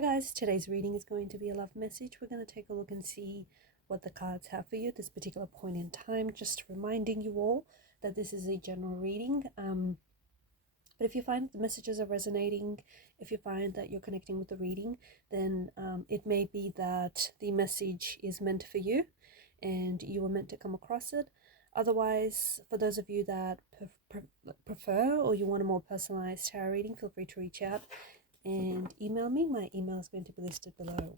Hi guys, today's reading is going to be a love message. We're going to take a look and see what the cards have for you at this particular point in time. Just reminding you all that this is a general reading. But if you find the messages are resonating, if you find that you're connecting with the reading, then it may be that the message is meant for you and you were meant to come across it. Otherwise, for those of you that prefer or you want a more personalized tarot reading, feel free to reach out and email me. My email is going to be listed below.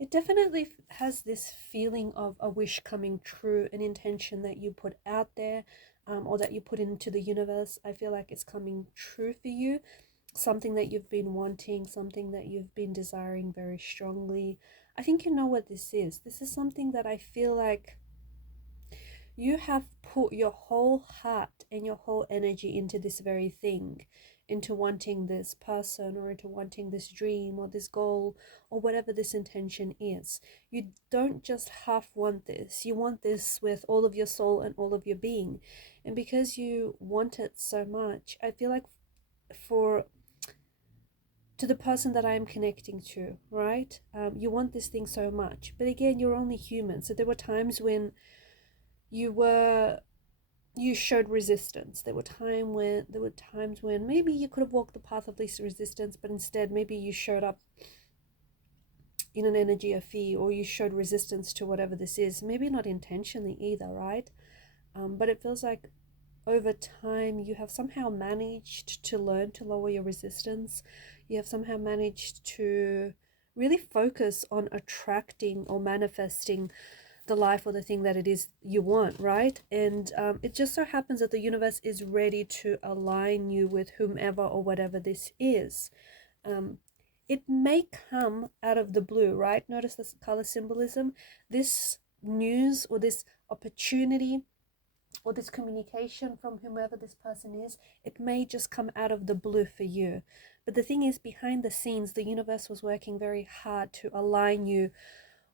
It definitely has this feeling of a wish coming true, an intention that you put out there or that you put into the universe. I feel like it's coming true for you. Something that you've been wanting, something that you've been desiring very strongly. I think you know what this is. This is something that I feel like you have put your whole heart and your whole energy into this very thing, into wanting this person or into wanting this dream or this goal or whatever this intention is. You don't just half want this, you want this with all of your soul and all of your being. And because you want it so much, I feel like to the person that I am connecting to, right? You want this thing so much, but again, you're only human. So there were times when you showed resistance. There were times when maybe you could have walked the path of least resistance, but instead maybe you showed up in an energy of fear, or you showed resistance to whatever this is. Maybe not intentionally either, right? But it feels like over time you have somehow managed to learn to lower your resistance. You have somehow managed to really focus on attracting or manifesting the life or the thing that it is you want, right? And it just so happens that the universe is ready to align you with whomever or whatever this is. It may come out of the blue, right? Notice this color symbolism. This news or this opportunity or this communication from whomever this person is, it may just come out of the blue for you. But the thing is, behind the scenes, the universe was working very hard to align you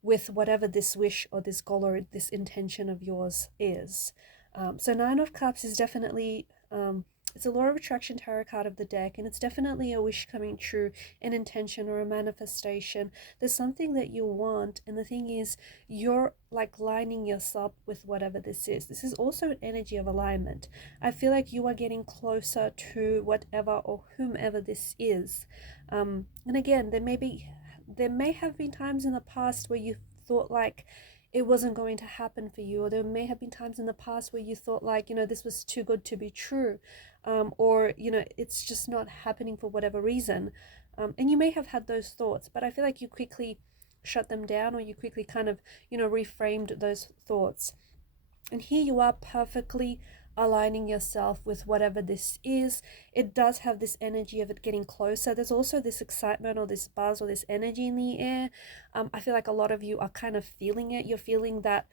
with whatever this wish or this goal or this intention of yours is. So Nine of Cups is definitely, it's a law of attraction tarot card of the deck, and it's definitely a wish coming true, an intention or a manifestation. There's something that you want, and the thing is, you're like lining yourself with whatever this is. This is also an energy of alignment. I feel like you are getting closer to whatever or whomever this is. And again, there may have been times in the past where you thought like it wasn't going to happen for you, or there may have been times in the past where you thought like, this was too good to be true, or it's just not happening for whatever reason, and you may have had those thoughts, but I feel like you quickly shut them down, or you quickly kind of reframed those thoughts. And here you are, perfectly aligning yourself with whatever this is. It does have this energy of it getting closer. There's also this excitement or this buzz or this energy in the air. I feel like a lot of you are kind of feeling it. You're feeling that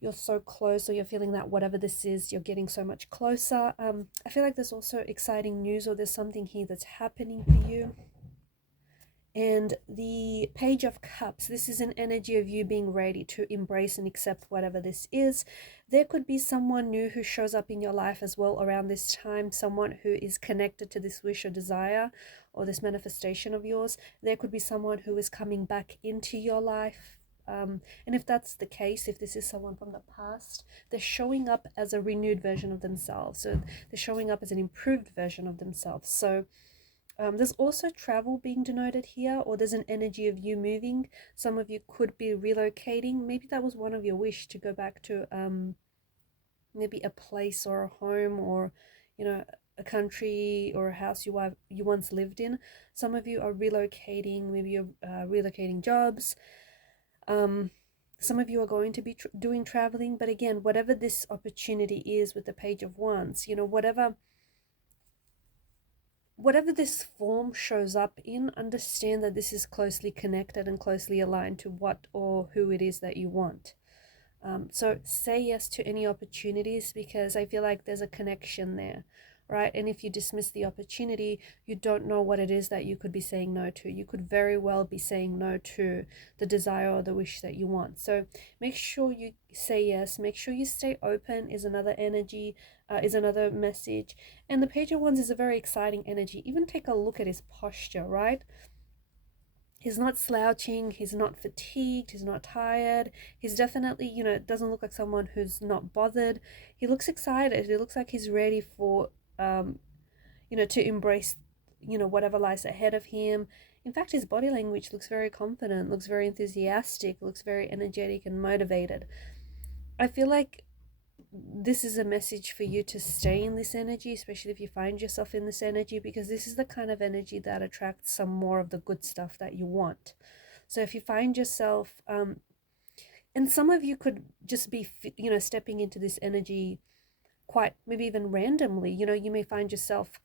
you're so close, or you're feeling that whatever this is, you're getting so much closer. I feel like there's also exciting news, or there's something here that's happening for you. And the Page of Cups, this is an energy of you being ready to embrace and accept whatever this is. There could be someone new who shows up in your life as well around this time, someone who is connected to this wish or desire or this manifestation of yours. There could be someone who is coming back into your life. And if that's the case, if this is someone from the past, they're showing up as a renewed version of themselves. So they're showing up as an improved version of themselves. So there's also travel being denoted here, or there's an energy of you moving. Some of you could be relocating. Maybe that was one of your wish, to go back to maybe a place or a home, or a country or a house you once lived in. Some of you are relocating. Maybe you're relocating jobs. Some of you are going to be doing traveling, but again, whatever this opportunity is with the Page of Wands, you know, whatever this form shows up in, understand that this is closely connected and closely aligned to what or who it is that you want. So say yes to any opportunities, because I feel like there's a connection there, right? And if you dismiss the opportunity, you don't know what it is that you could be saying no to. You could very well be saying no to the desire or the wish that you want. So make sure you say yes. Make sure you stay open is another energy, is another message. And the Page of Wands is a very exciting energy. Even take a look at his posture, right? He's not slouching, he's not fatigued, he's not tired. He's definitely, you know, doesn't look like someone who's not bothered. He looks excited. He looks like he's ready for, you know, to embrace, you know, whatever lies ahead of him. In fact, his body language looks very confident, looks very enthusiastic, looks very energetic and motivated. I feel like this is a message for you to stay in this energy, especially if you find yourself in this energy, because this is the kind of energy that attracts some more of the good stuff that you want. So if you find yourself, and some of you could just be, you know, stepping into this energy quite maybe even randomly. You know, you may find yourself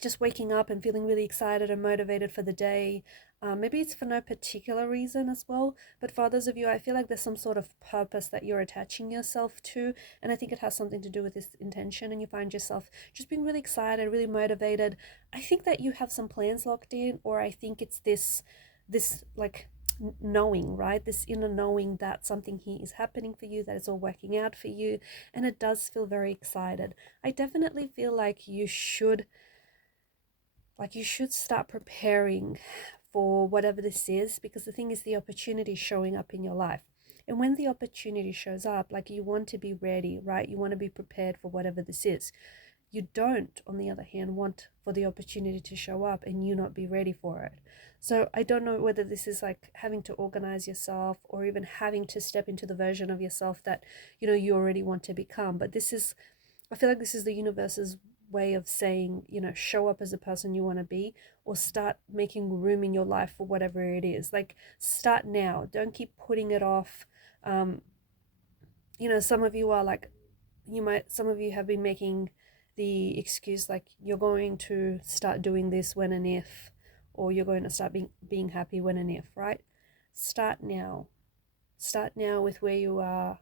just waking up and feeling really excited and motivated for the day. Maybe it's for no particular reason as well, but for others of you, I feel like there's some sort of purpose that you're attaching yourself to, and I think it has something to do with this intention, and you find yourself just being really excited, really motivated. I think that you have some plans locked in, or I think it's this like knowing, right? This inner knowing that something here is happening for you, that it's all working out for you, and it does feel very excited. I definitely feel like you should start preparing for whatever this is, because the thing is, the opportunity is showing up in your life. And when the opportunity shows up, like, you want to be ready, right? You want to be prepared for whatever this is. You don't, on the other hand, want for the opportunity to show up and you not be ready for it. So I don't know whether this is like having to organize yourself, or even having to step into the version of yourself that, you know, you already want to become. But this is, I feel like this is the universe's way of saying, you know, show up as a person you want to be, or start making room in your life for whatever it is. Like, start now. Don't keep putting it off. You know, some of you are like, some of you have been making the excuse like, you're going to start doing this when and if, or you're going to start being happy when and if, right? Start now. Start now with where you are,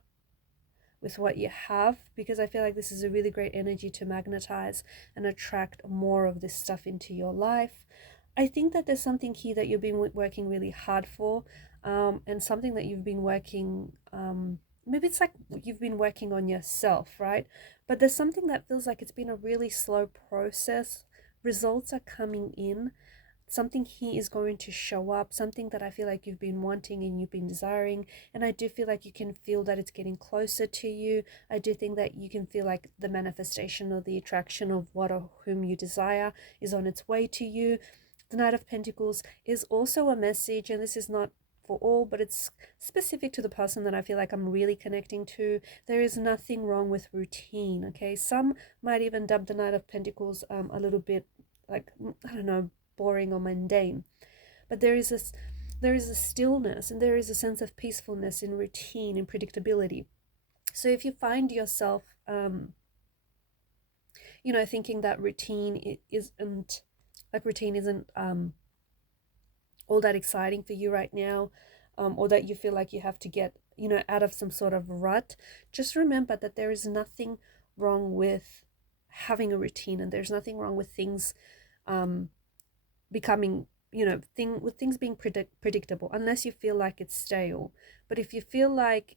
with what you have, because I feel like this is a really great energy to magnetize and attract more of this stuff into your life. I think that there's something here that you've been working really hard for, and something that you've been working, maybe it's like you've been working on yourself, right? But there's something that feels like it's been a really slow process. Results are coming in. Something here is going to show up, something that I feel like you've been wanting and you've been desiring, and I do feel like you can feel that it's getting closer to you. I do think that you can feel like the manifestation or the attraction of what or whom you desire is on its way to you. The Knight of Pentacles is also a message, and this is not for all, but it's specific to the person that I feel like I'm really connecting to. There is nothing wrong with routine, okay? Some might even dub the Knight of Pentacles a little bit like, I don't know, boring or mundane, but there is a stillness, and there is a sense of peacefulness in routine and predictability. So if you find yourself you know, thinking that routine isn't all that exciting for you right now, or that you feel like you have to get, you know, out of some sort of rut, just remember that there is nothing wrong with having a routine, and there's nothing wrong with things becoming, you know, things being predictable, unless you feel like it's stale. But if you feel like,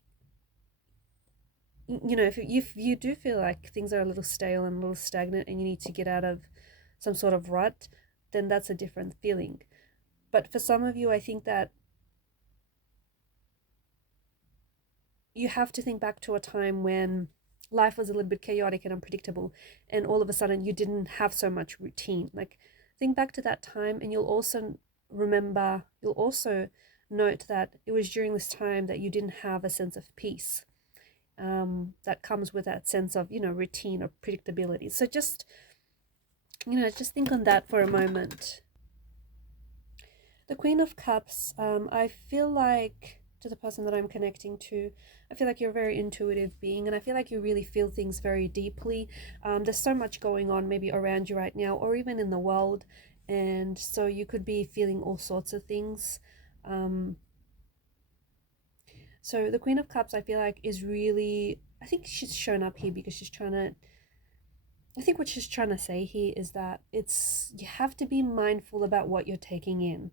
you know, if you do feel like things are a little stale and a little stagnant and you need to get out of some sort of rut, then that's a different feeling. But for some of you, I think that you have to think back to a time when life was a little bit chaotic and unpredictable, and all of a sudden you didn't have so much routine. Like, think back to that time, and you'll also note that it was during this time that you didn't have a sense of peace, that comes with that sense of, you know, routine or predictability. So just, you know, just think on that for a moment. The Queen of Cups, I feel like to the person that I'm connecting to. I feel like you're a very intuitive being, and I feel like you really feel things very deeply. There's so much going on maybe around you right now, or even in the world, and so you could be feeling all sorts of things. So the Queen of Cups, I feel like, is really, I think she's shown up here because she's trying to, I think what she's trying to say here is that you have to be mindful about what you're taking in.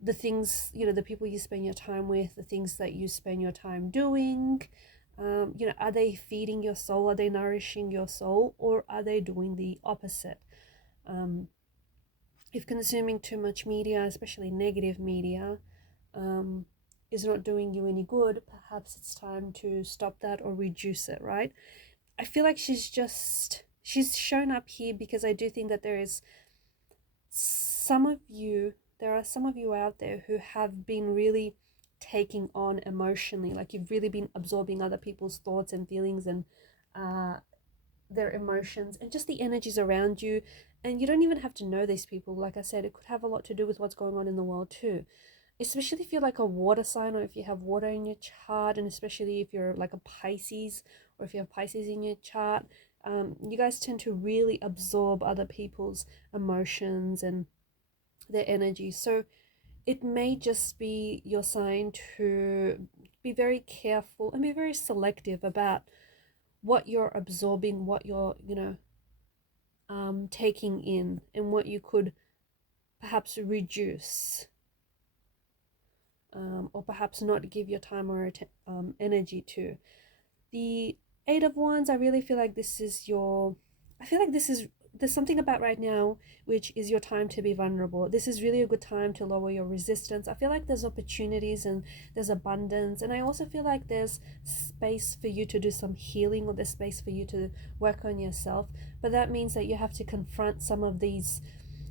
The things, the people you spend your time with, the things that you spend your time doing, are they feeding your soul? Are they nourishing your soul? Or are they doing the opposite? If consuming too much media, especially negative media, is not doing you any good, perhaps it's time to stop that or reduce it, right? I feel like she's shown up here because I do think that there are some of you out there who have been really taking on emotionally, like you've really been absorbing other people's thoughts and feelings and their emotions and just the energies around you. And you don't even have to know these people. Like I said, it could have a lot to do with what's going on in the world too, especially if you're like a water sign, or if you have water in your chart, and especially if you're like a Pisces, or if you have Pisces in your chart. You guys tend to really absorb other people's emotions and their energy. So it may just be your sign to be very careful and be very selective about what you're absorbing, what you're, taking in, and what you could perhaps reduce, or perhaps not give your time or energy to. The Eight of Wands, I really feel like there's something about right now which is your time to be vulnerable. This is really a good time to lower your resistance. I feel like there's opportunities and there's abundance, and I also feel like there's space for you to do some healing, or there's space for you to work on yourself. But that means that you have to confront some of these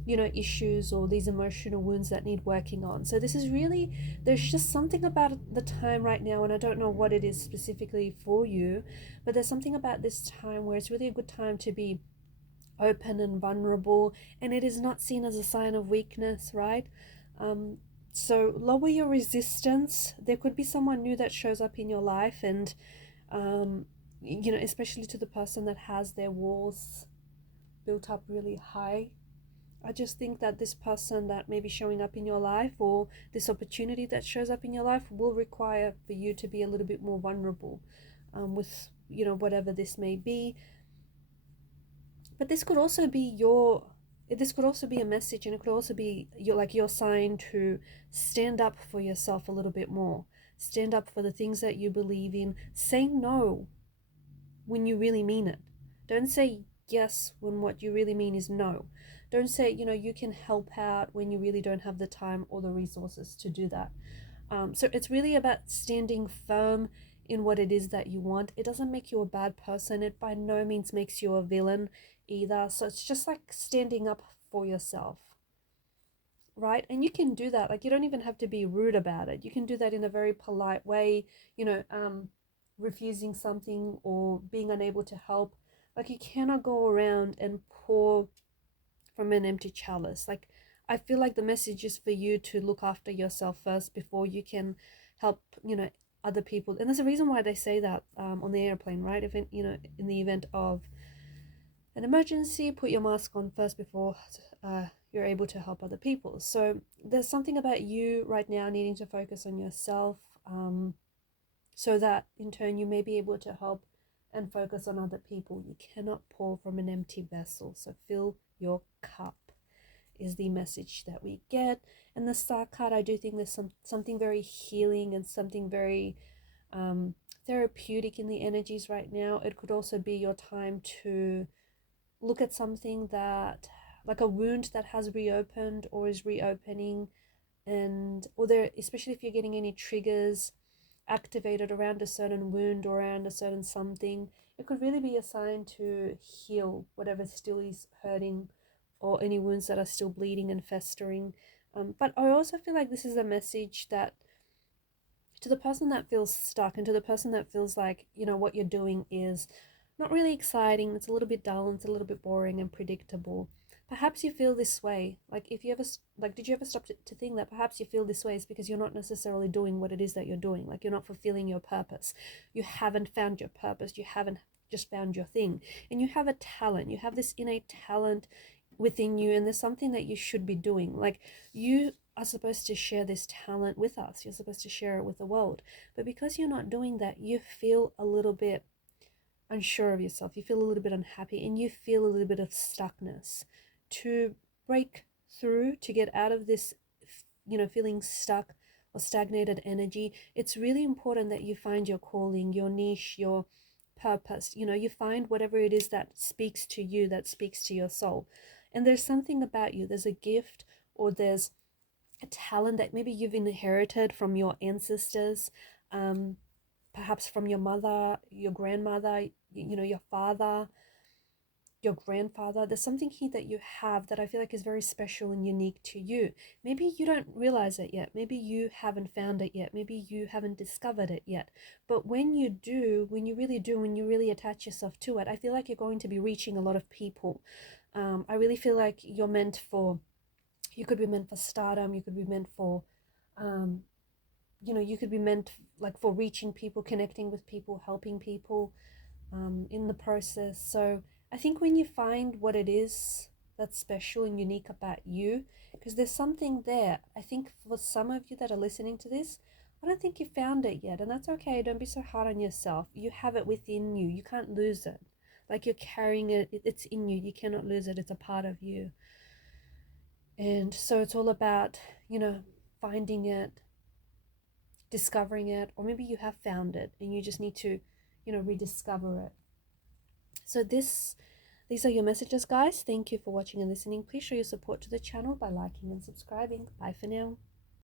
issues or these emotional wounds that need working on. So this is really, there's just something about the time right now, and I don't know what it is specifically for you, but there's something about this time where it's really a good time to be open and vulnerable, and it is not seen as a sign of weakness, right? So lower your resistance. There could be someone new that shows up in your life, and especially to the person that has their walls built up really high. I just think that this person that may be showing up in your life, or this opportunity that shows up in your life, will require for you to be a little bit more vulnerable with, whatever this may be. But this could also be a message, and it could also be your sign to stand up for yourself a little bit more. Stand up for the things that you believe in. Say no when you really mean it. Don't say yes when what you really mean is no. Don't say, you can help out when you really don't have the time or the resources to do that. So it's really about standing firm in what it is that you want. It doesn't make you a bad person. It by no means makes you a villain either. So it's just like standing up for yourself, right? And you can do that. Like, you don't even have to be rude about it. You can do that in a very polite way, refusing something or being unable to help. Like, you cannot go around and pour from an empty chalice. Like, I feel like the message is for you to look after yourself first before you can help, other people. And there's a reason why they say that on the airplane, right? If in the event of an emergency, put your mask on first before you're able to help other people. So there's something about you right now needing to focus on yourself, so that in turn you may be able to help and focus on other people. You cannot pour from an empty vessel. So fill your cup is the message that we get. And the Star card, I do think there's something very healing and something very therapeutic in the energies right now. It could also be your time to look at something that, like a wound that has reopened or is reopening, or there, especially if you're getting any triggers activated around a certain wound or around a certain something, it could really be a sign to heal whatever still is hurting, or any wounds that are still bleeding and festering. But I also feel like this is a message that, to the person that feels stuck, and to the person that feels like, what you're doing is not really exciting, it's a little bit dull, it's a little bit boring and predictable. perhaps you feel this way. Like, if you ever, like, did you ever stop to think that perhaps you feel this way is because you're not necessarily doing what it is that you're doing? Like, you're not fulfilling your purpose. You haven't found your purpose. You haven't just found your thing. And you have a talent. You have this innate talent within you, and there's something that you should be doing. Like, you are supposed to share this talent with us. You're supposed to share it with the world. But because you're not doing that, you feel a little bit unsure of yourself. You feel a little bit unhappy, and you feel a little bit of stuckness. To break through, to get out of this, feeling stuck or stagnated energy, it's really important that you find your calling, your niche, your purpose. You find whatever it is that speaks to you, that speaks to your soul. And there's something about you, there's a gift, or there's a talent that maybe you've inherited from your ancestors, perhaps from your mother, your grandmother, your father, your grandfather. There's something here that you have that I feel like is very special and unique to you. Maybe you don't realize it yet. Maybe you haven't found it yet. Maybe you haven't discovered it yet. But when you do, when you really attach yourself to it, I feel like you're going to be reaching a lot of people. I really feel like you could be meant for stardom. You could be meant for, you could be meant like for reaching people, connecting with people, helping people in the process. So I think when you find what it is that's special and unique about you, because there's something there. I think for some of you that are listening to this, I don't think you found it yet, and that's okay. Don't be so hard on yourself. You have it within you. You can't lose it. Like, you're carrying it. It's in you. You cannot lose it. It's a part of you. And so it's all about, finding it, discovering it, or maybe you have found it and you just need to, rediscover it. So these are your messages, guys. Thank you for watching and listening. Please show your support to the channel by liking and subscribing. Bye for now.